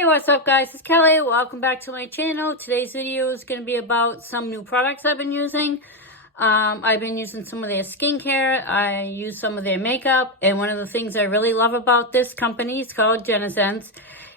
Hey, what's up guys, it's Kelly. Welcome back to my channel. Today's video is going to be about some new products I've been using. I've been using some of their skincare. I use some of their makeup. And one of the things I really love about this company, it's called Senegence,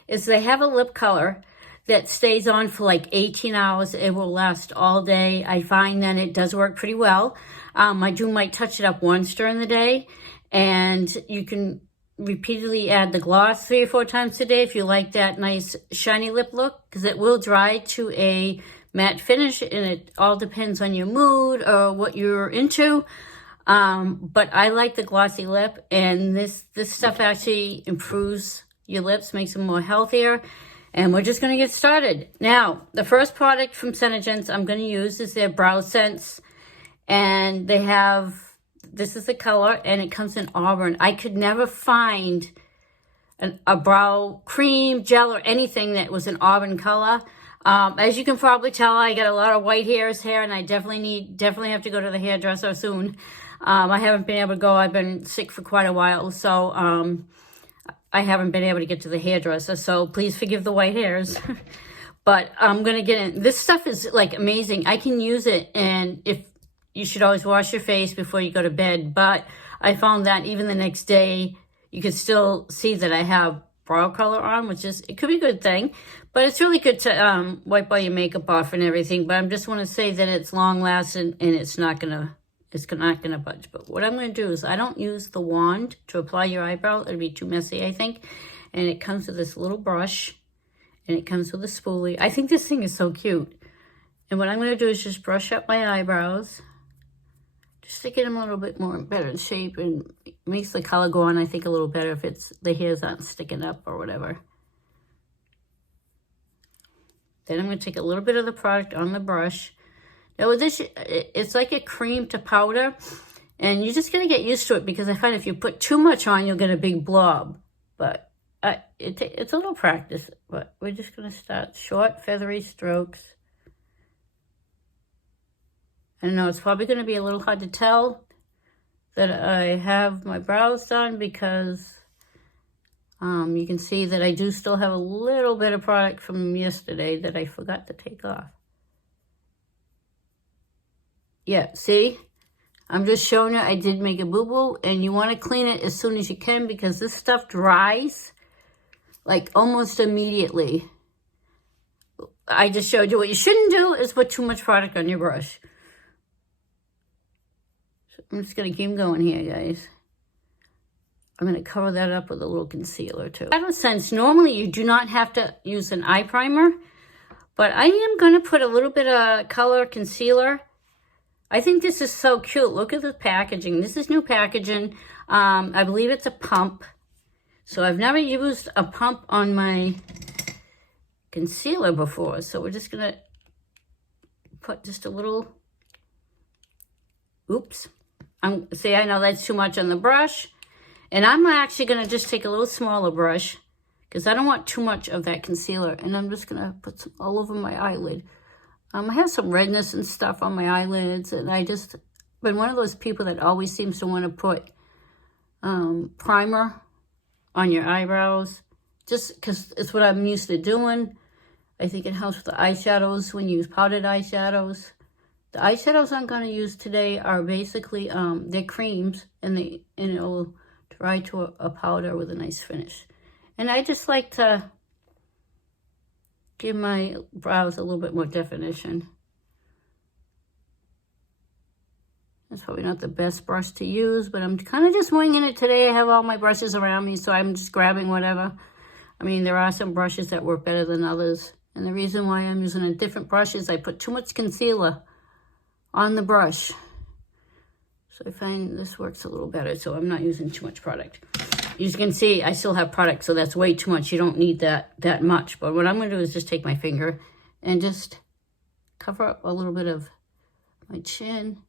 is they have a lip color that stays on for like 18 hours. It will last all day. I find that it does work pretty well. I might touch it up once during the day. And you can repeatedly add the gloss 3 or 4 times a day if you like that nice shiny lip look, because it will dry to a matte finish, and it all depends on your mood or what you're into. But I like the glossy lip, and this stuff actually improves your lips, makes them more healthier. And we're just going to get started. Now, the first product from Senegence I'm going to use is their BrowSense, and they have, this is the color, and it comes in Auburn. I could never find a brow cream, gel, or anything that was an Auburn color. As you can probably tell, I got a lot of white hairs here, and I definitely have to go to the hairdresser soon. I haven't been able to go. I've been sick for quite a while, so I haven't been able to get to the hairdresser. So please forgive the white hairs. But I'm going to get in. This stuff is like amazing. I can use it, and you should always wash your face before you go to bed. But I found that even the next day, you can still see that I have brow color on, which is, it could be a good thing. But it's really good to wipe all your makeup off and everything. But I just want to say that it's long lasting, and it's not gonna budge. But what I'm gonna do is, I don't use the wand to apply your eyebrow. It'd be too messy, I think. And it comes with this little brush, and it comes with a spoolie. I think this thing is so cute. And what I'm gonna do is just brush up my eyebrows. Just to get them a little bit more better in shape, and it makes the color go on, I think, a little better if the hairs aren't sticking up or whatever. Then I'm going to take a little bit of the product on the brush. Now with this, it's like a cream to powder, and you're just going to get used to it, because I find if you put too much on, you'll get a big blob. But it's a little practice, but we're just going to start short, feathery strokes. I know it's probably going to be a little hard to tell that I have my brows done, because you can see that I do still have a little bit of product from yesterday that I forgot to take off. Yeah, see? I'm just showing you I did make a boo-boo, and you want to clean it as soon as you can, because this stuff dries like almost immediately. I just showed you what you shouldn't do is put too much product on your brush. I'm just going to keep going here, guys. I'm going to cover that up with a little concealer, too. Shadowsense, normally you do not have to use an eye primer, but I am going to put a little bit of color concealer. I think this is so cute. Look at the packaging. This is new packaging. I believe it's a pump. So I've never used a pump on my concealer before. So we're just going to put just a little... Oops. See, I know that's too much on the brush. And I'm actually going to just take a little smaller brush, because I don't want too much of that concealer. And I'm just going to put some all over my eyelid. I have some redness and stuff on my eyelids. And I just been one of those people that always seems to want to put primer on your eyebrows. Just because it's what I'm used to doing. I think it helps with the eyeshadows when you use powdered eyeshadows. The eyeshadows I'm going to use today are basically, they're creams, and it'll dry to a powder with a nice finish. And I just like to give my brows a little bit more definition. That's probably not the best brush to use, but I'm kind of just winging it today. I have all my brushes around me, so I'm just grabbing whatever. I mean, there are some brushes that work better than others. And the reason why I'm using a different brush is I put too much concealer on the brush. So I find this works a little better, so I'm not using too much product. As you can see, I still have product, so that's way too much. You don't need that much. But what I'm going to do is just take my finger and just cover up a little bit of my chin.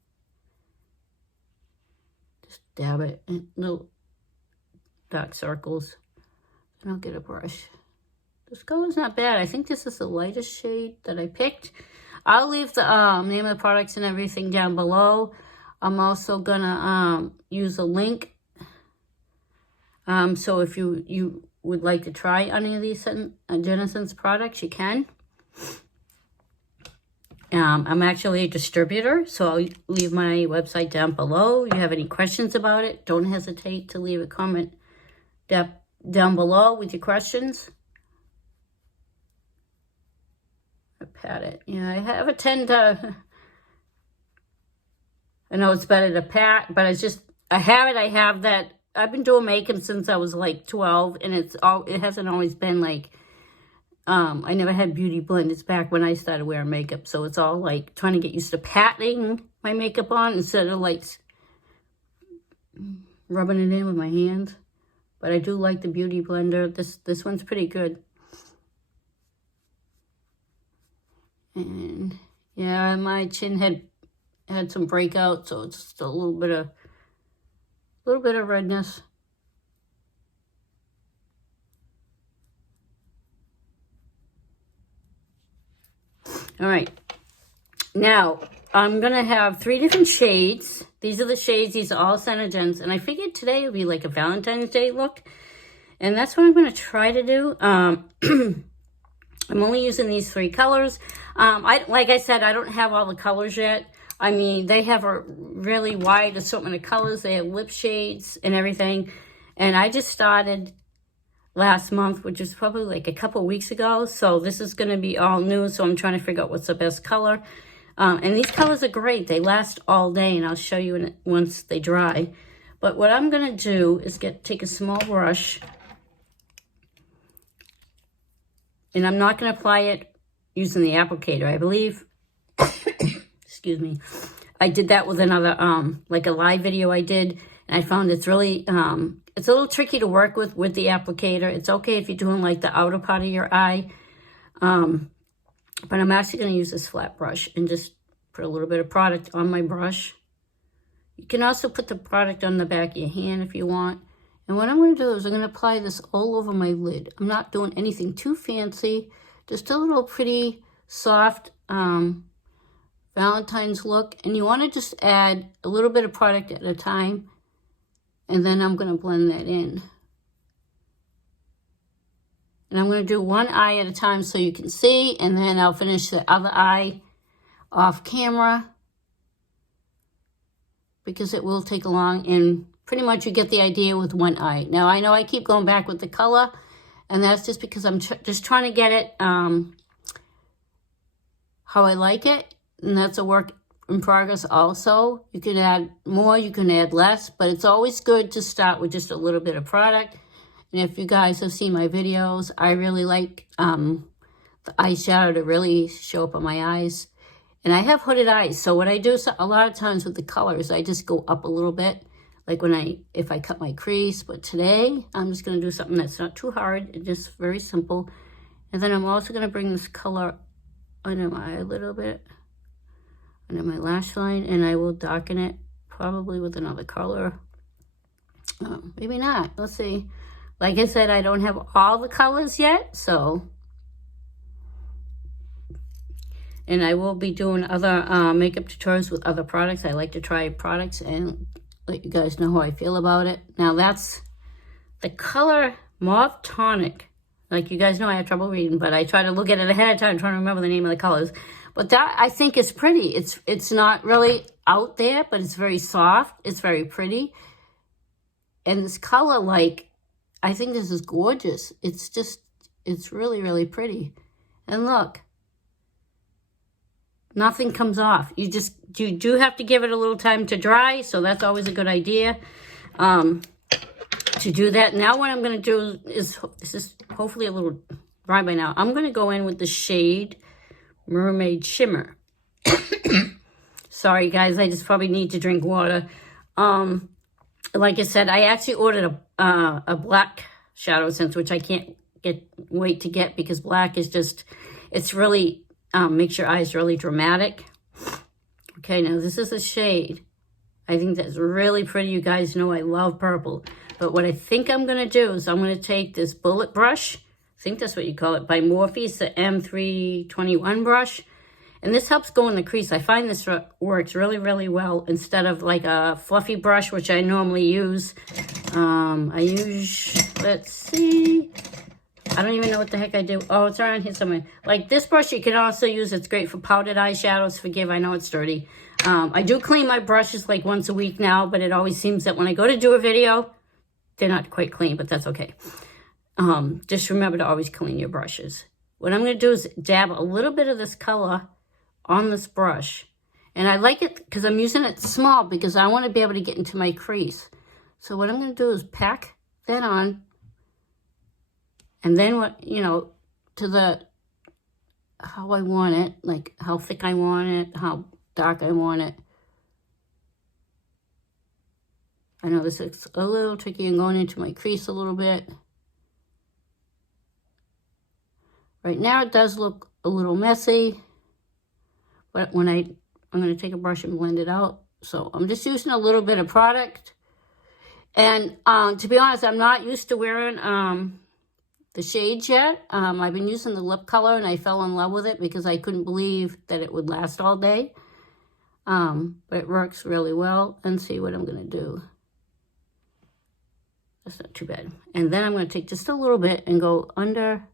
Just dab it in little dark circles. And I'll get a brush. This color's not bad. I think this is the lightest shade that I picked. I'll leave the name of the products and everything down below. I'm also gonna use a link. So if you would like to try any of these Senegence products, you can. I'm actually a distributor, so I'll leave my website down below. If you have any questions about it, don't hesitate to leave a comment down below with your questions. I pat it. Yeah, I have a tend to... I know it's better to pat, but it's just a habit I have that I've been doing makeup since I was like 12, and it hasn't always been like, I never had beauty blenders back when I started wearing makeup, so it's all like trying to get used to patting my makeup on instead of like rubbing it in with my hands. But I do like the beauty blender. This one's pretty good. And yeah, my chin had some breakouts, so it's just a little bit of redness. All right, now I'm gonna have 3 different shades. These are the shades. These are all Senegence, and I figured today would be like a Valentine's Day look, and that's what I'm gonna try to do. I'm only using these 3 colors. Like I said, I don't have all the colors yet. I mean, they have a really wide assortment of colors. They have lip shades and everything. And I just started last month, which is probably like a couple weeks ago. So this is going to be all new. So I'm trying to figure out what's the best color. And these colors are great. They last all day, and I'll show you once they dry. But what I'm going to do is take a small brush. And I'm not going to apply it using the applicator, I believe. Excuse me. I did that with another, like a live video I did, and I found it's really, it's a little tricky to work with the applicator. It's okay if you're doing like the outer part of your eye, but I'm actually going to use this flat brush and just put a little bit of product on my brush. You can also put the product on the back of your hand if you want. And what I'm going to do is I'm going to apply this all over my lid. I'm not doing anything too fancy, just a little pretty soft, Valentine's look, and you want to just add a little bit of product at a time, and then I'm going to blend that in. And I'm going to do one eye at a time so you can see, and then I'll finish the other eye off camera because it will take long, and pretty much you get the idea with one eye. Now, I know I keep going back with the color, and that's just because I'm just trying to get it how I like it. And that's a work in progress also. You can add more, you can add less, but it's always good to start with just a little bit of product. And if you guys have seen my videos, I really like the eyeshadow to really show up on my eyes. And I have hooded eyes, so what I do a lot of times with the colors, I just go up a little bit, like if I cut my crease. But today, I'm just going to do something that's not too hard, and just very simple. And then I'm also going to bring this color under my eye a little bit, under my lash line, and I will darken it probably with another color. Maybe not. Let's see. Like I said, I don't have all the colors yet, so. And I will be doing other makeup tutorials with other products. I like to try products and let you guys know how I feel about it. Now that's the color Mauve Tonic. Like you guys know, I have trouble reading, but I try to look at it ahead of time, trying to remember the name of the colors. But that, I think, is pretty. It's not really out there, but it's very soft. It's very pretty. And this color, like, I think this is gorgeous. It's really, really pretty. And look, nothing comes off. You do have to give it a little time to dry, so that's always a good idea to do that. Now what I'm going to do is, this is hopefully a little dry by now. I'm going to go in with the shade Mermaid Shimmer. Sorry guys, I just probably need to drink water. Like I said, I actually ordered a black Shadowsense, which I can't wait to get, because black is just, it's really makes your eyes really dramatic. Okay, now this is a shade. I think that's really pretty. You guys know I love purple. But what I think I'm going to do is I'm going to take this bullet brush, I think that's what you call it, by Morphe. It's the M321 brush. And this helps go in the crease. I find this works really, really well instead of like a fluffy brush, which I normally use. I use let's see. I don't even know what the heck I do. Oh, it's around here somewhere. Like this brush you can also use. It's great for powdered eyeshadows. Forgive, I know it's dirty. I do clean my brushes like once a week now, but it always seems that when I go to do a video, they're not quite clean, but that's okay. Just remember to always clean your brushes. What I'm going to do is dab a little bit of this color on this brush. And I like it because I'm using it small because I want to be able to get into my crease. So what I'm going to do is pack that on. And then what, you know, to the, how I want it, like how thick I want it, how dark I want it. I know this is a little tricky. I'm going into my crease a little bit. Right now it does look a little messy, but when I'm going to take a brush and blend it out. So I'm just using a little bit of product. And to be honest, I'm not used to wearing the shades yet. I've been using the lip color and I fell in love with it because I couldn't believe that it would last all day. But it works really well. And see what I'm going to do. That's not too bad. And then I'm going to take just a little bit and go under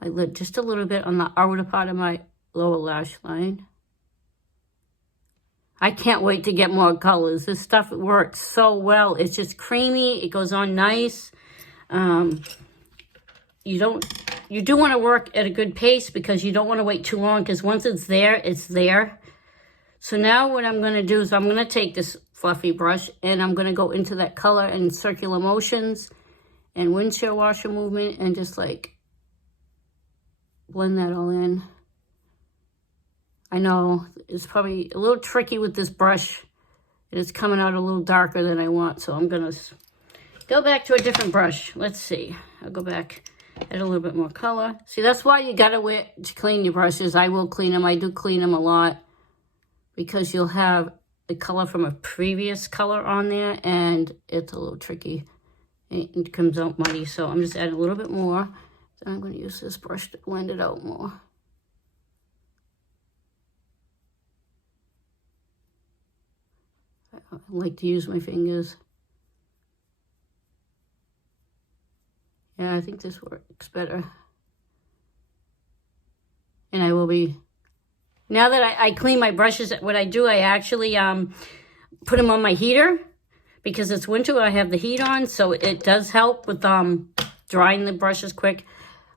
my lid, just a little bit on the outer part of my lower lash line. I can't wait to get more colors. This stuff works so well. It's just creamy. It goes on nice. You do want to work at a good pace because you don't want to wait too long because once it's there, it's there. So now what I'm going to do is I'm going to take this fluffy brush and I'm going to go into that color and circular motions and windshield washer movement and just like blend that all in. I know it's probably a little tricky with this brush. It's coming out a little darker than I want, so I'm going to go back to a different brush. Let's see. I'll go back, add a little bit more color. See, that's why you got to clean your brushes. I will clean them. I do clean them a lot because you'll have the color from a previous color on there, and it's a little tricky. It comes out muddy, so I'm just adding a little bit more. Then I'm going to use this brush to blend it out more. I like to use my fingers. Yeah, I think this works better. And I will be, now that I clean my brushes, what I do, I actually put them on my heater because it's winter. I have the heat on, so it does help with drying the brushes quick.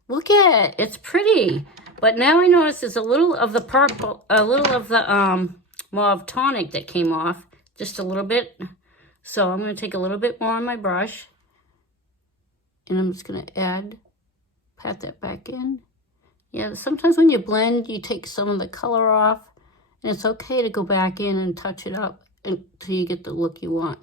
Look at it, it's pretty. But now I notice there's a little of the purple, a little of the Mauve Tonic that came off. Just a little bit. So I'm going to take a little bit more on my brush. And I'm just going to pat that back in. Yeah, sometimes when you blend, you take some of the color off. And it's okay to go back in and touch it up until you get the look you want.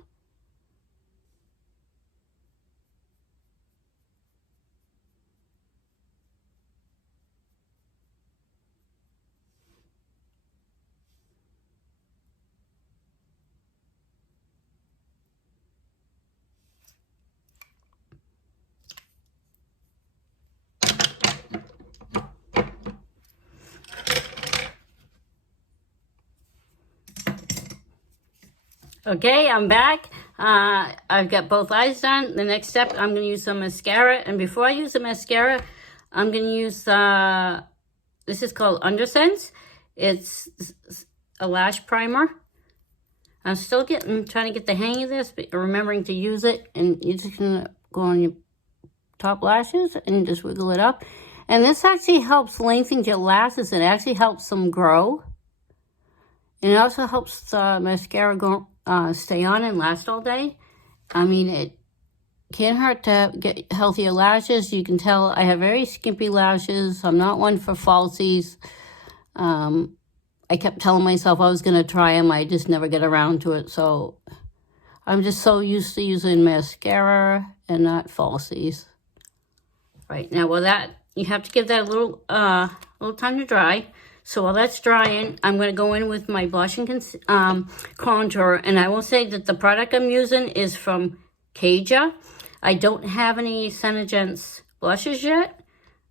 Okay, I'm back. I've got both eyes done. The next step, I'm going to use some mascara. And before I use the mascara, I'm going to use, this is called Undersense. It's a lash primer. I'm still trying to get the hang of this, but remembering to use it. And you're just going to go on your top lashes and just wiggle it up. And this actually helps lengthen your lashes. It actually helps them grow. And it also helps the mascara stay on and last all day. I mean, it can't hurt to get healthier lashes. You can tell I have very skimpy lashes. I'm not one for falsies. I kept telling myself I was going to try them. I just never get around to it. So I'm just so used to using mascara and not falsies. Right, now, well, that, you have to give that a little time to dry. So while that's drying, I'm going to go in with my blush and contour. And I will say that the product I'm using is from Kaja. I don't have any Senegence blushes yet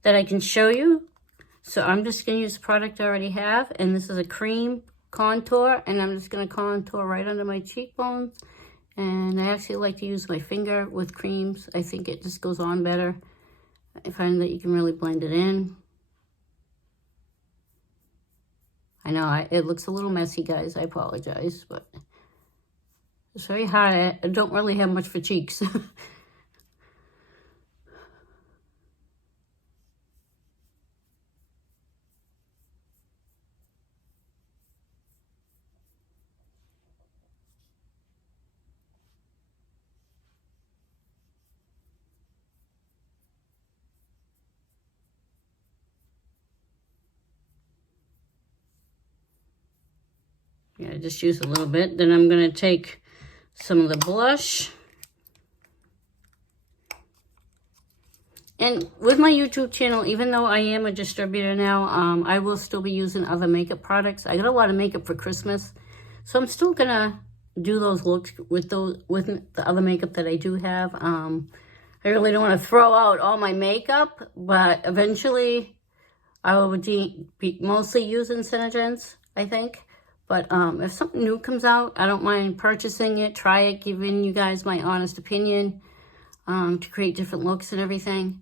that I can show you. So I'm just going to use the product I already have. And this is a cream contour. And I'm just going to contour right under my cheekbones And I actually like to use my finger with creams. I think it just goes on better. I find that you can really blend it in. I know it looks a little messy, guys. I apologize, but it's very hard. I don't really have much for cheeks. Yeah, just use a little bit. Then I'm going to take some of the blush. And with my YouTube channel, even though I am a distributor now, I will still be using other makeup products. I got a lot of makeup for Christmas, so I'm still going to do those looks with the other makeup that I do have. I really don't want to throw out all my makeup, but eventually I will be mostly using Senegence, I think. But if something new comes out, I don't mind purchasing it, try it, giving you guys my honest opinion to create different looks and everything.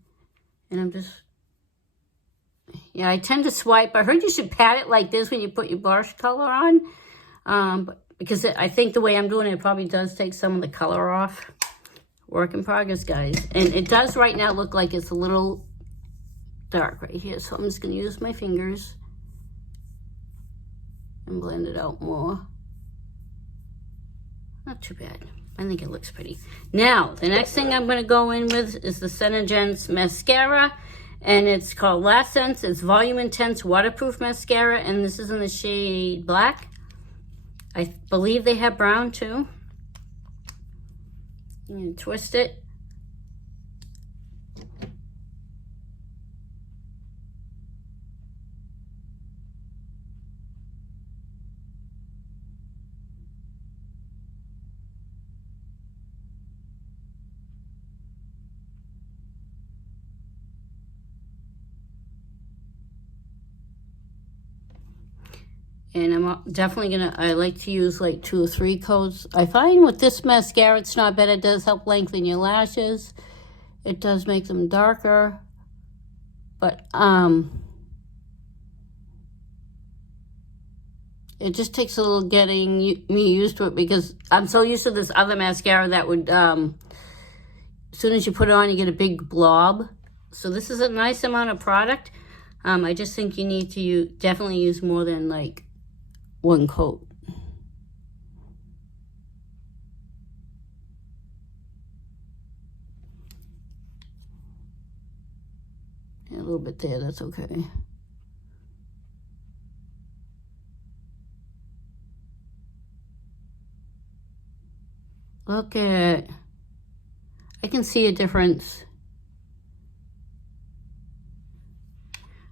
And I'm just, yeah, I tend to swipe. I heard you should pat it like this when you put your blush color on. Because I think the way I'm doing it probably does take some of the color off. Work in progress, guys. And it does right now look like it's a little dark right here. So I'm just going to use my fingers and blend it out more. Not too bad. I think it looks pretty. Now, the next thing I'm going to go in with is the Senegence mascara. And it's called Lashsense. It's Volume Intense Waterproof Mascara. And this is in the shade Black. I believe they have brown too. And twist it. And I'm definitely gonna, I like to use like 2 or 3 coats. I find with this mascara, it's not bad. It does help lengthen your lashes. It does make them darker. But it just takes a little getting me used to it, because I'm so used to this other mascara that would, as soon as you put it on, you get a big blob. So this is a nice amount of product. I just think you need to definitely use more than like 1 coat. A little bit there, that's okay. Look at, I can see a difference.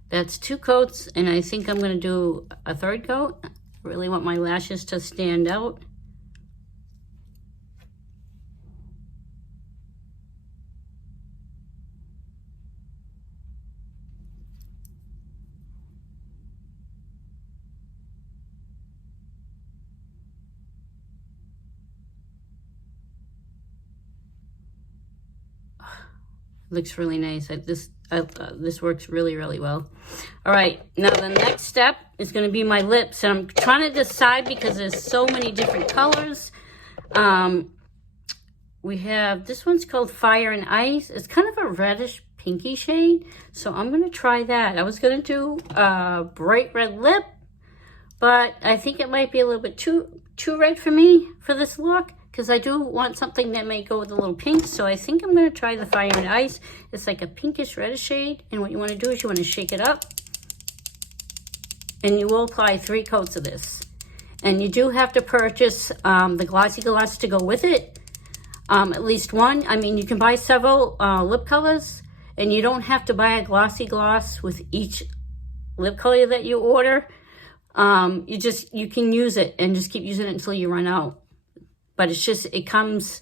That's 2 coats, and I think I'm going to do a 3rd coat. I really want my lashes to stand out. Looks really nice. This works really, really well. All right, now the next step is going to be my lips. And I'm trying to decide because there's so many different colors. We have, this one's called Fire and Ice. It's kind of a reddish pinky shade. So I'm going to try that. I was going to do a bright red lip, but I think it might be a little bit too red for me for this look, because I do want something that may go with a little pink. So I think I'm going to try the Fire and Ice. It's like a pinkish reddish shade. And what you want to do is you want to shake it up. And you will apply 3 coats of this. And you do have to purchase the Glossy Gloss to go with it. At least 1. I mean, you can buy several lip colors. And you don't have to buy a Glossy Gloss with each lip color that you order. You can use it and just keep using it until you run out. But it's just, it comes,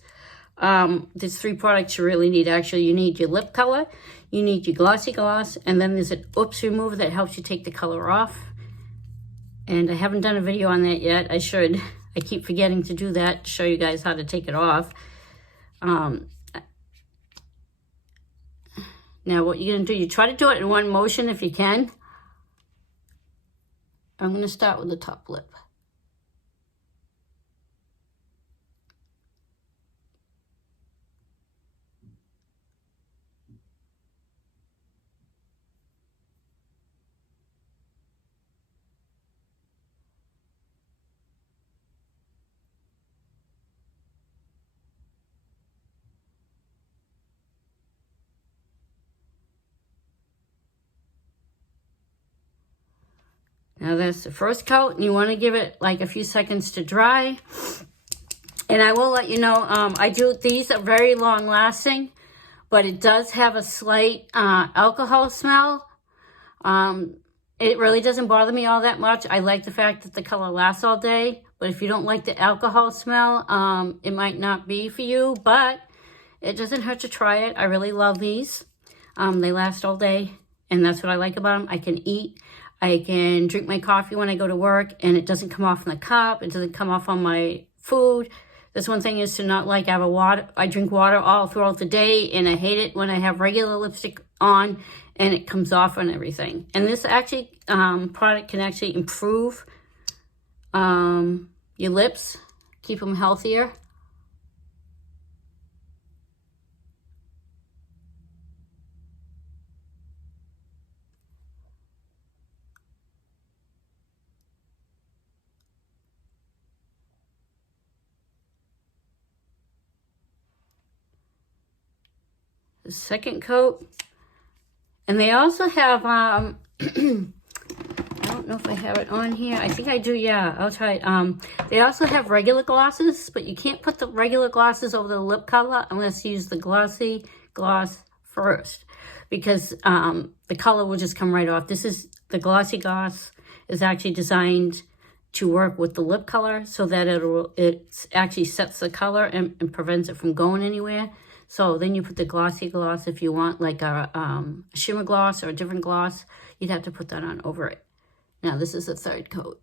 there's 3 products you really need. Actually, you need your lip color, you need your Glossy Gloss, and then there's an Oops remover that helps you take the color off. And I haven't done a video on that yet. I should. I keep forgetting to do that to show you guys how to take it off. Now what you're going to do, you try to do it in one motion if you can. I'm going to start with the top lip. Now that's the first coat, and you want to give it like a few seconds to dry. And I will let you know, these are very long lasting, but it does have a slight alcohol smell. It really doesn't bother me all that much. I like the fact that the color lasts all day, but if you don't like the alcohol smell, it might not be for you, but it doesn't hurt to try it. I really love these. They last all day, and that's what I like about them. I can eat. I can drink my coffee when I go to work, and it doesn't come off in the cup. It doesn't come off on my food. This one thing is to not like have a water. I drink water all throughout the day, and I hate it when I have regular lipstick on and it comes off on everything. And this actually product can actually improve your lips, keep them healthier. The second coat, and they also have I don't know if I have it on here. I think I do. Yeah, I'll try it. They also have regular glosses, but you can't put the regular glosses over the lip color unless you use the glossy gloss first, because the color will just come right off. This is the glossy gloss is actually designed to work with the lip color so that it actually sets the color and prevents it from going anywhere. So then you put the glossy gloss. If you want like a shimmer gloss or a different gloss, you'd have to put that on over it. Now this is the third coat.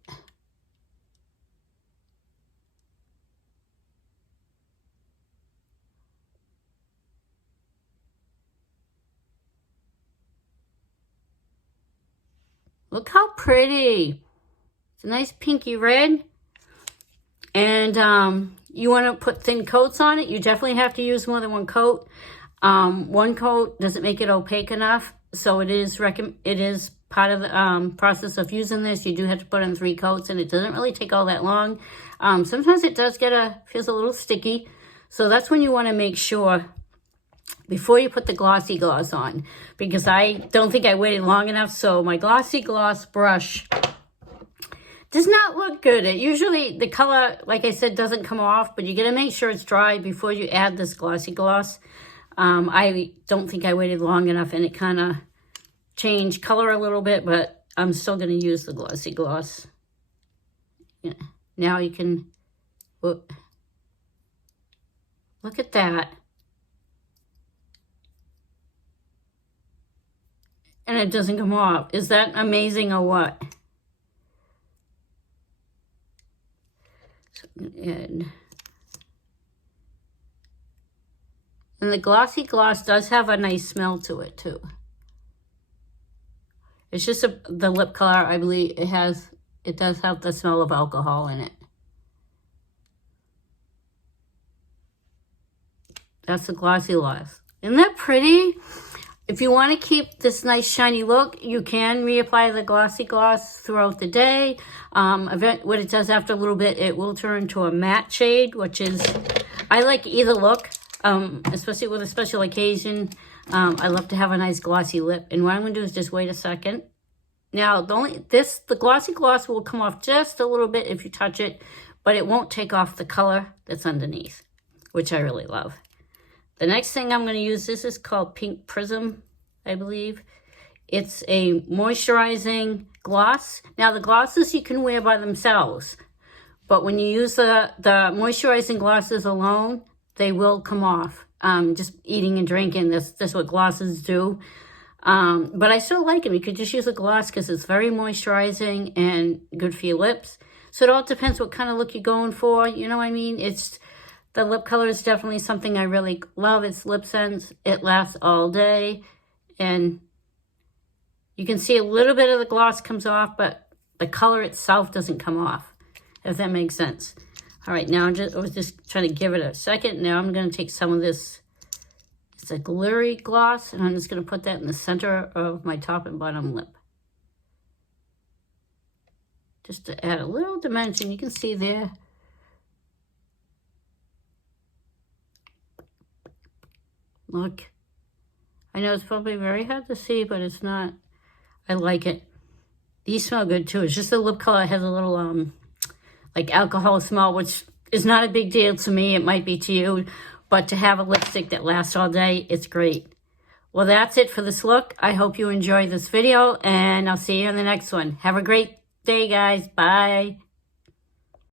Look how pretty. It's a nice pinky red. And you want to put thin coats on it. You definitely have to use more than one coat. One coat doesn't make it opaque enough. So it is part of the process of using this. You do have to put in 3 coats, and it doesn't really take all that long. Sometimes it does feels a little sticky. So that's when you want to make sure before you put the glossy gloss on, because I don't think I waited long enough. So my glossy gloss brush does not look good. It usually, the color, like I said, doesn't come off, but you got to make sure it's dry before you add this glossy gloss. I don't think I waited long enough, and it kind of changed color a little bit, but I'm still going to use the glossy gloss. Yeah. Now you can, look at that. And it doesn't come off. Is that amazing or what? So I'm gonna add. And the glossy gloss does have a nice smell to it too. It's just the lip color, I believe it does have the smell of alcohol in it. That's the glossy gloss. Isn't that pretty? If you want to keep this nice shiny look, you can reapply the glossy gloss throughout the day. What it does after a little bit, it will turn to a matte shade, which is, I like either look, especially with a special occasion. I love to have a nice glossy lip. And what I'm going to do is just wait a second. Now, the glossy gloss will come off just a little bit if you touch it, but it won't take off the color that's underneath, which I really love. The next thing I'm going to use, this is called Pink Prism, I believe. It's a moisturizing gloss. Now, the glosses you can wear by themselves, but when you use the moisturizing glosses alone, they will come off. Just eating and drinking, that's what glosses do. But I still like them. You could just use a gloss because it's very moisturizing and good for your lips. So it all depends what kind of look you're going for. You know what I mean? The lip color is definitely something I really love. It's Lipsense. It lasts all day. And you can see a little bit of the gloss comes off, but the color itself doesn't come off, if that makes sense. All right, now I was just trying to give it a second. Now I'm going to take some of this. It's a glittery gloss, and I'm just going to put that in the center of my top and bottom lip. Just to add a little dimension. You can see there. Look. I know it's probably very hard to see, but it's not. I like it. These smell good too. It's just the lip color has a little like alcohol smell, which is not a big deal to me. It might be to you, but to have a lipstick that lasts all day, it's great. Well, that's it for this look. I hope you enjoyed this video, and I'll see you in the next one. Have a great day, guys. Bye.